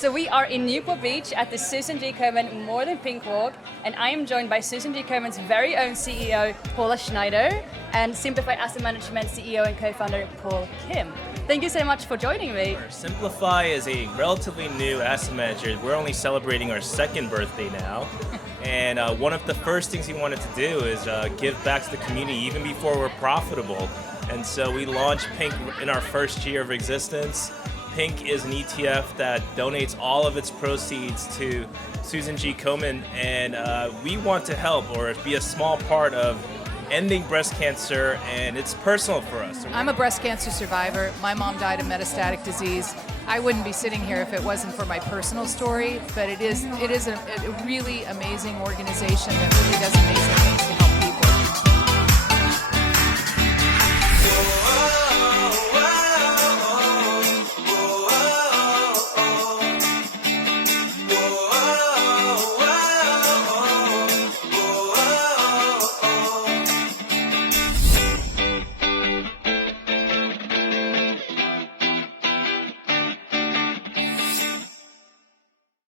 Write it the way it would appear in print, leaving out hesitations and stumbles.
So we are in Newport Beach at the Susan G. Komen More Than Pink Walk, and I am joined by Susan G. Komen's very own CEO, Paula Schneider, and Simplify Asset Management CEO and co-founder, Paul Kim. Thank you so much for joining me. Simplify is a relatively new asset manager. We're only celebrating our second birthday now. And one of the first things we wanted to do is give back to the community even before we're profitable. And so we launched Pink in our first year of existence. Pink is an ETF that donates all of its proceeds to Susan G. Komen, and we want to help or be a small part of ending breast cancer, and it's personal for us. I'm a breast cancer survivor. My mom died of metastatic disease. I wouldn't be sitting here if it wasn't for my personal story, but it is a really amazing organization that really does amazing things.